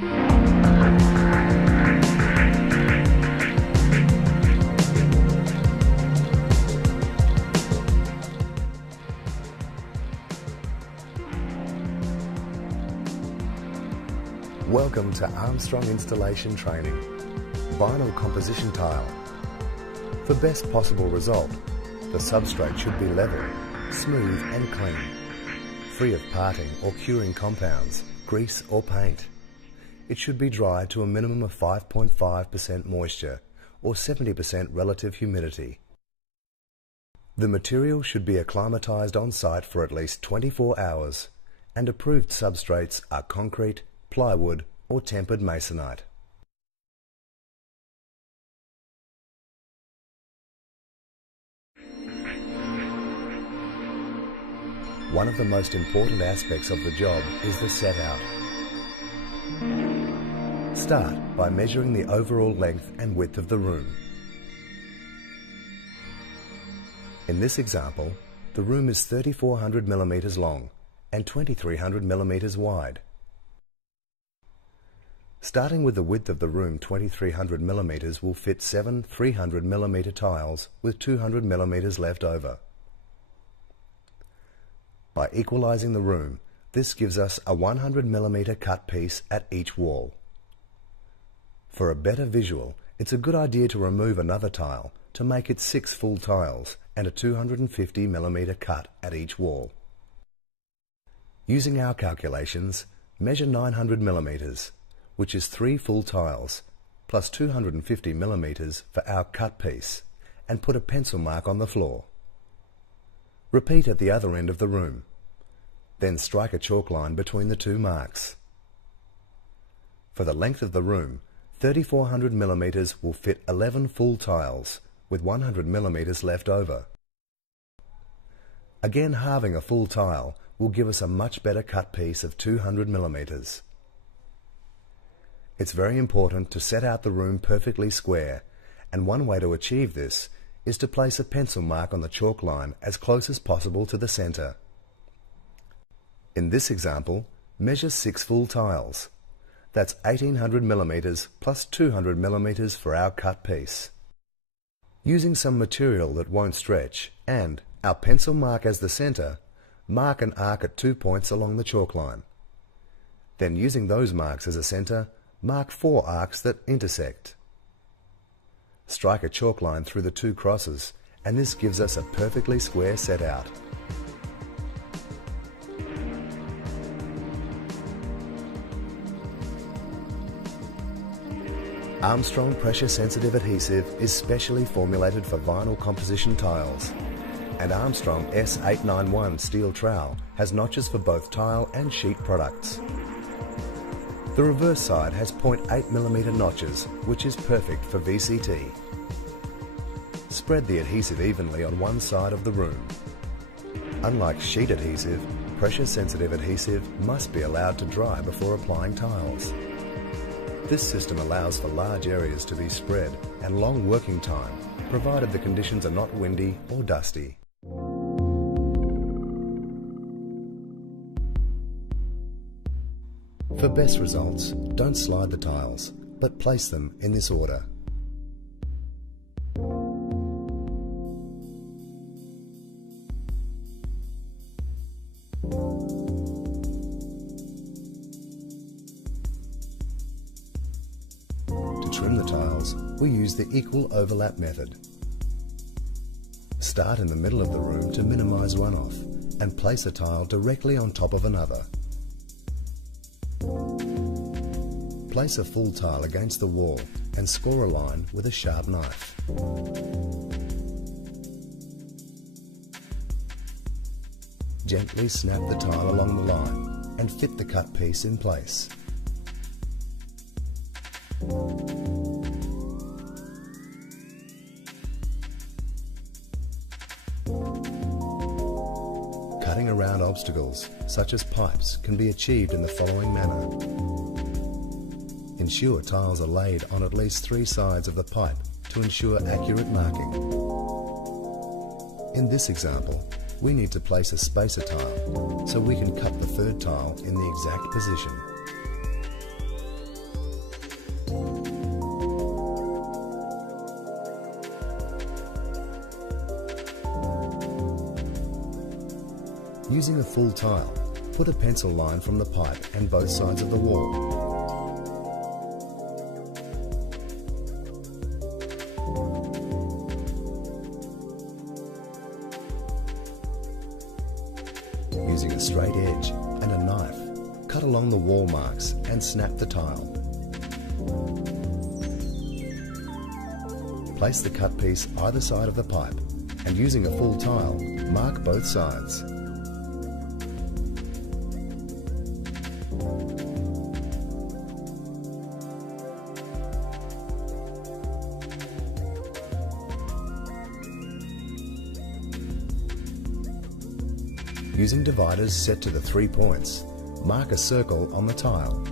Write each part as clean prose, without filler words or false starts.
Welcome to Armstrong Installation Training. Vinyl composition tile. For best possible result, the substrate should be level, smooth and clean, free of parting or curing compounds, grease or paint. It should be dry to a minimum of 5.5% moisture or 70% relative humidity. The material should be acclimatized on site for at least 24 hours, and approved substrates are concrete, plywood or tempered masonite. One of the most important aspects of the job is the set out. Start by measuring the overall length and width of the room. In this example, the room is 3,400 millimeters long and 2,300 millimeters wide. Starting with the width of the room, 2,300 millimeters will fit 7 300 millimeter tiles with 200 millimeters left over. By equalizing the room, this gives us a 100 millimeter cut piece at each wall. For a better visual, it's a good idea to remove another tile to make it 6 full tiles and a 250 millimeter cut at each wall. Using our calculations, measure 900 millimeters, which is 3 full tiles, plus 250 millimeters for our cut piece, and put a pencil mark on the floor. Repeat at the other end of the room. Then strike a chalk line between the two marks. For the length of the room, 3,400 millimeters will fit 11 full tiles, with 100 millimeters left over. Again, halving a full tile will give us a much better cut piece of 200 millimeters. It's very important to set out the room perfectly square, and one way to achieve this is to place a pencil mark on the chalk line as close as possible to the center. In this example, measure 6 full tiles. That's 1,800 millimeters plus 200 millimeters for our cut piece. Using some material that won't stretch and our pencil mark as the center, mark an arc at 2 points along the chalk line. Then, using those marks as a center, mark 4 arcs that intersect. Strike a chalk line through the 2 crosses, and this gives us a perfectly square set out. Armstrong pressure sensitive adhesive is specially formulated for vinyl composition tiles, and Armstrong S891 steel trowel has notches for both tile and sheet products. The reverse side has 0.8mm notches, which is perfect for VCT. Spread the adhesive evenly on one side of the room. Unlike sheet adhesive, pressure-sensitive adhesive must be allowed to dry before applying tiles. This system allows for large areas to be spread and long working time, provided the conditions are not windy or dusty. For best results, don't slide the tiles, but place them in this order. To trim the tiles, we use the equal overlap method. Start in the middle of the room to minimize runoff and place a tile directly on top of another. Place a full tile against the wall and score a line with a sharp knife. Gently snap the tile along the line and fit the cut piece in place. Cutting around obstacles, such as pipes, can be achieved in the following manner. Ensure tiles are laid on at least 3 sides of the pipe to ensure accurate marking. In this example, we need to place a spacer tile so we can cut the third tile in the exact position. Using a full tile, put a pencil line from the pipe and both sides of the wall. Using a straight edge and a knife, cut along the wall marks and snap the tile. Place the cut piece either side of the pipe and using a full tile, mark both sides. Using dividers set to the 3 points, mark a circle on the tile.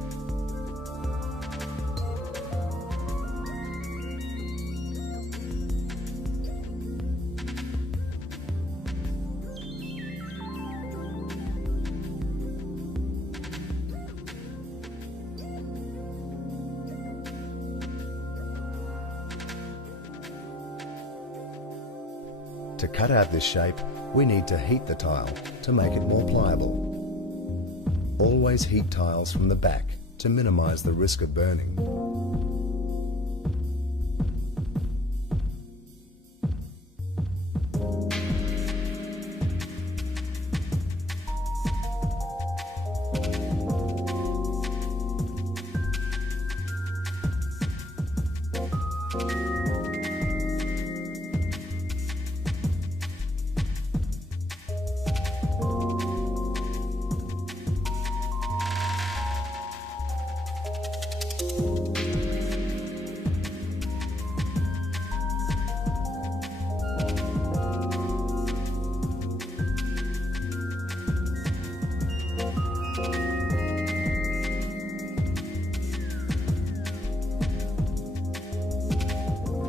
To cut out this shape, we need to heat the tile to make it more pliable. Always heat tiles from the back to minimize the risk of burning.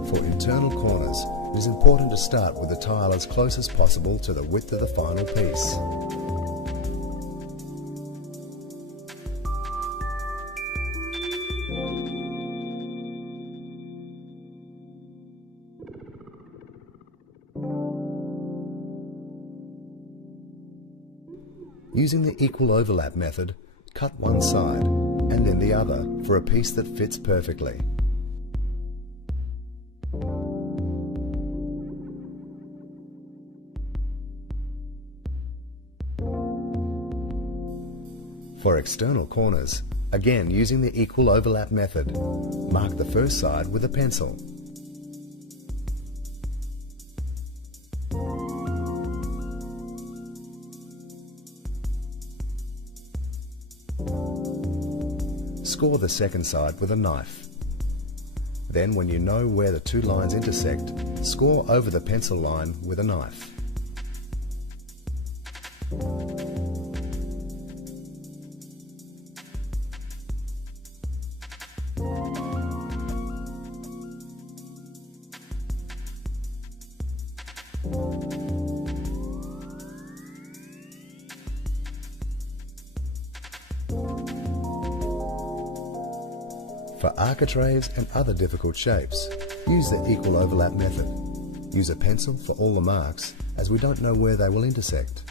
For internal corners, it is important to start with the tile as close as possible to the width of the final piece. Using the equal overlap method, cut one side and then the other for a piece that fits perfectly. For external corners, again using the equal overlap method, mark the first side with a pencil. Score the second side with a knife. Then, when you know where the two lines intersect, score over the pencil line with a knife. For architraves and other difficult shapes, use the equal overlap method. Use a pencil for all the marks, as we don't know where they will intersect.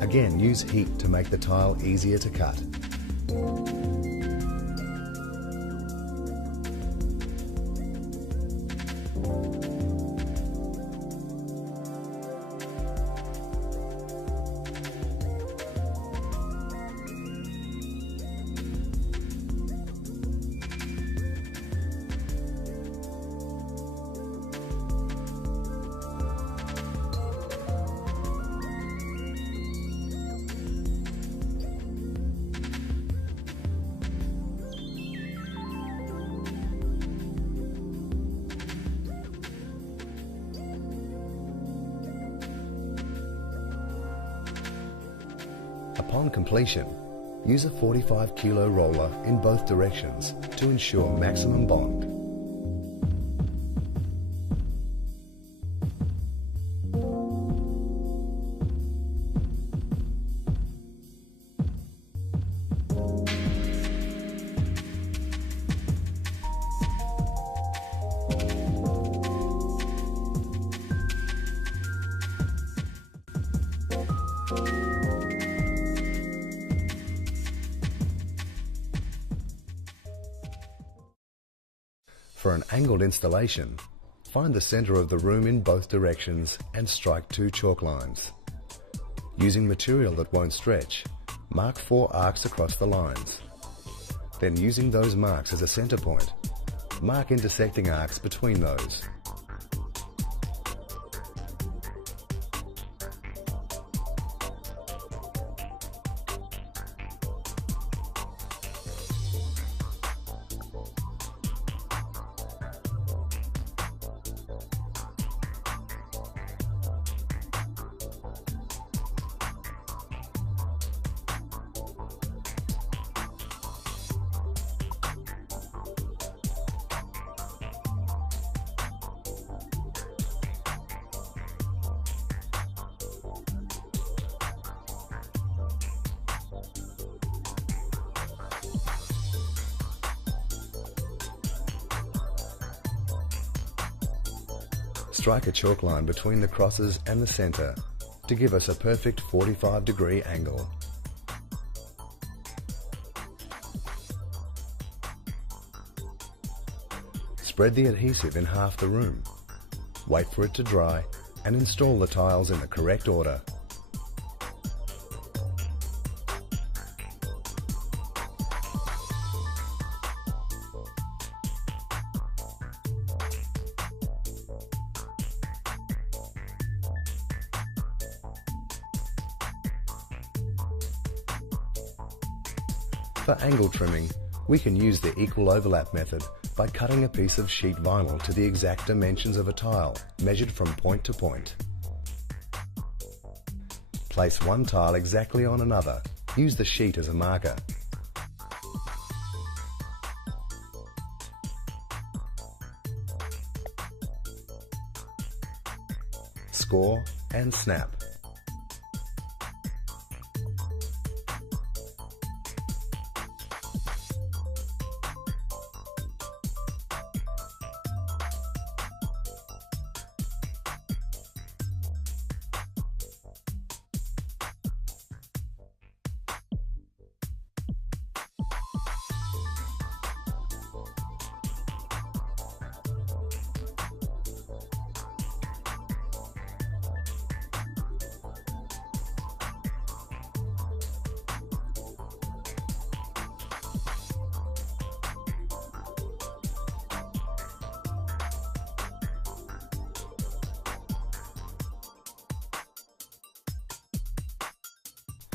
Again, use heat to make the tile easier to cut. Upon completion, use a 45 kilo roller in both directions to ensure maximum bond. For an angled installation, find the center of the room in both directions and strike 2 chalk lines. Using material that won't stretch, mark 4 arcs across the lines. Then, using those marks as a center point, mark intersecting arcs between those. Strike a chalk line between the crosses and the center to give us a perfect 45-degree angle. Spread the adhesive in half the room. Wait for it to dry and install the tiles in the correct order. For angle trimming, we can use the equal overlap method by cutting a piece of sheet vinyl to the exact dimensions of a tile, measured from point to point. Place one tile exactly on another. Use the sheet as a marker. Score and snap.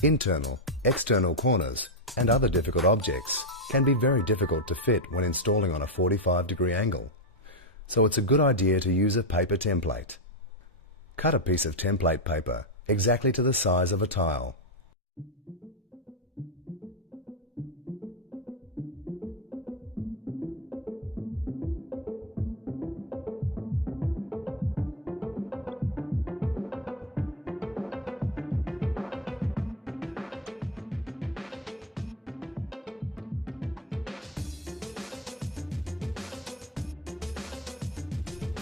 Internal, external corners and other difficult objects can be very difficult to fit when installing on a 45-degree angle, so it's a good idea to use a paper template. Cut a piece of template paper exactly to the size of a tile.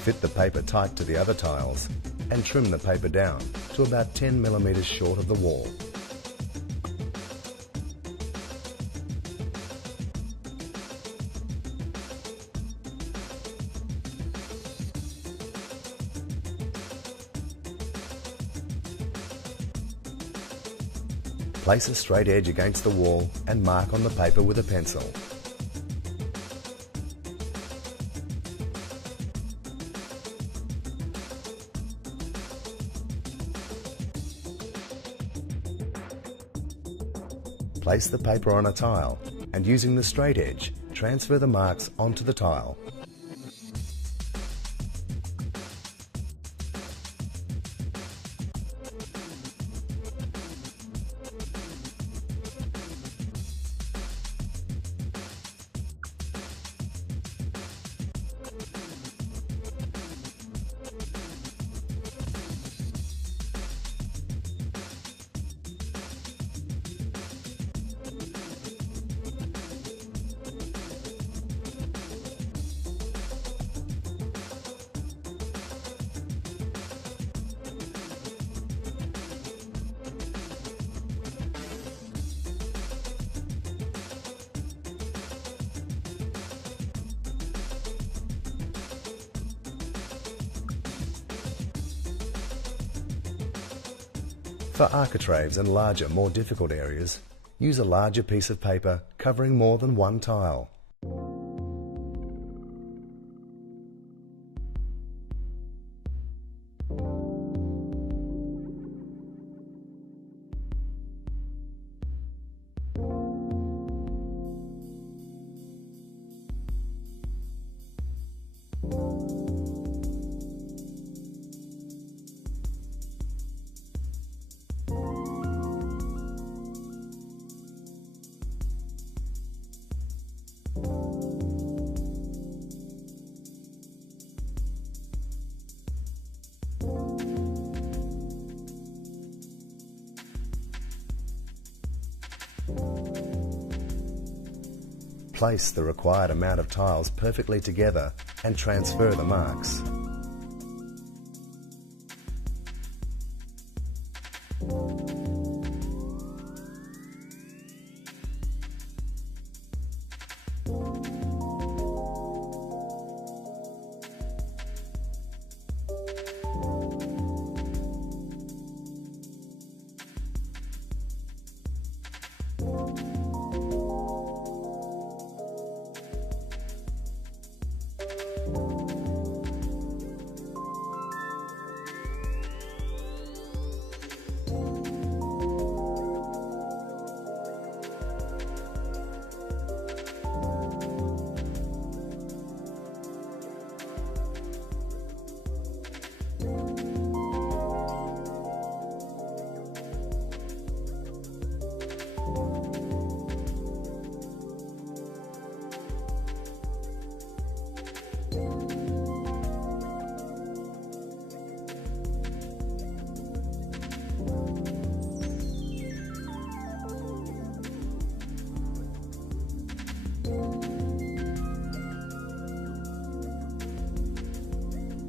Fit the paper tight to the other tiles and trim the paper down to about 10 mm short of the wall. Place a straight edge against the wall and mark on the paper with a pencil. Place the paper on a tile and, using the straight edge, transfer the marks onto the tile. For architraves and larger, more difficult areas, use a larger piece of paper covering more than one tile. Place the required amount of tiles perfectly together and transfer the marks.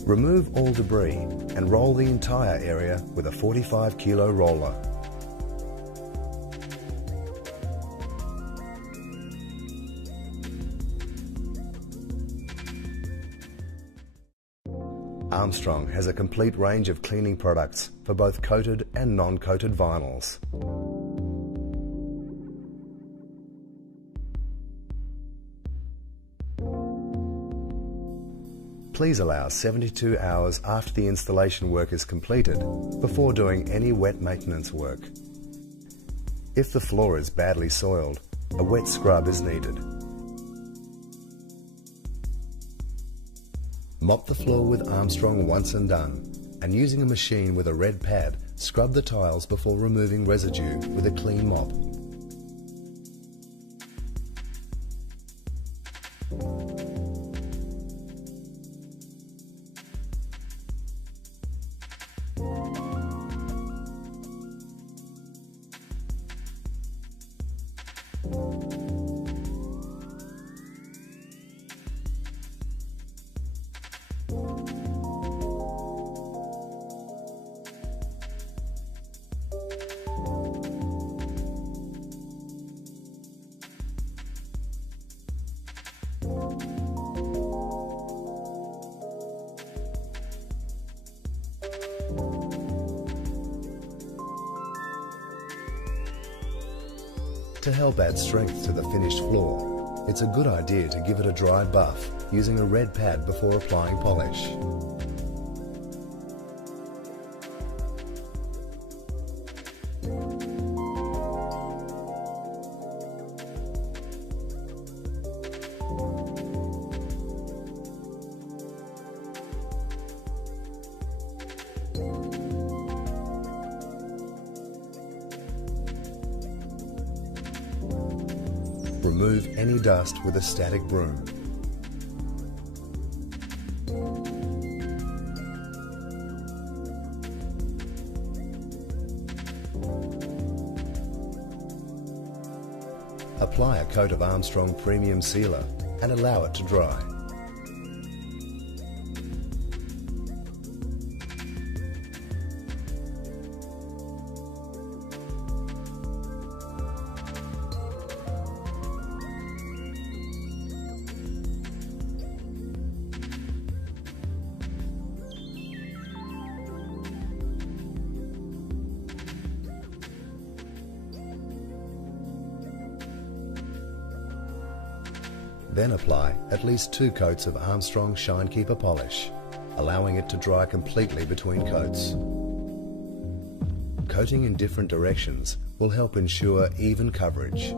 Remove all debris and roll the entire area with a 45 kilo roller. Armstrong has a complete range of cleaning products for both coated and non-coated vinyls. Please allow 72 hours after the installation work is completed before doing any wet maintenance work. If the floor is badly soiled, a wet scrub is needed. Mop the floor with Armstrong once and done, and using a machine with a red pad, scrub the tiles before removing residue with a clean mop. To help add strength to the finished floor, it's a good idea to give it a dry buff using a red pad before applying polish. Remove any dust with a static broom. Apply a coat of Armstrong Premium Sealer and allow it to dry. Then apply at least 2 coats of Armstrong Shine Keeper polish, allowing it to dry completely between coats. Coating in different directions will help ensure even coverage.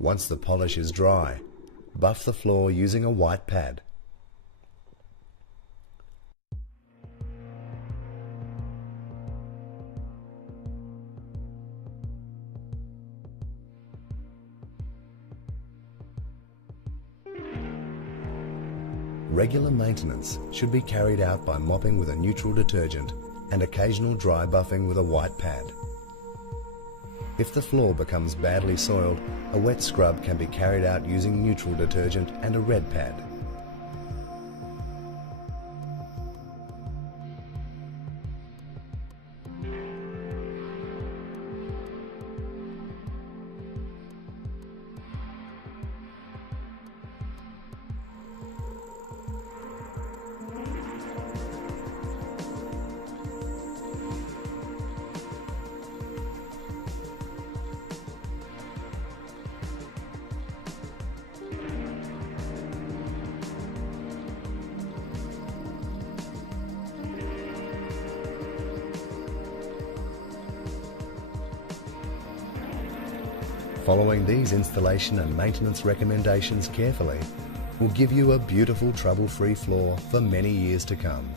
Once the polish is dry, buff the floor using a white pad. Regular maintenance should be carried out by mopping with a neutral detergent and occasional dry buffing with a white pad. If the floor becomes badly soiled, a wet scrub can be carried out using neutral detergent and a red pad. Following these installation and maintenance recommendations carefully will give you a beautiful trouble-free floor for many years to come.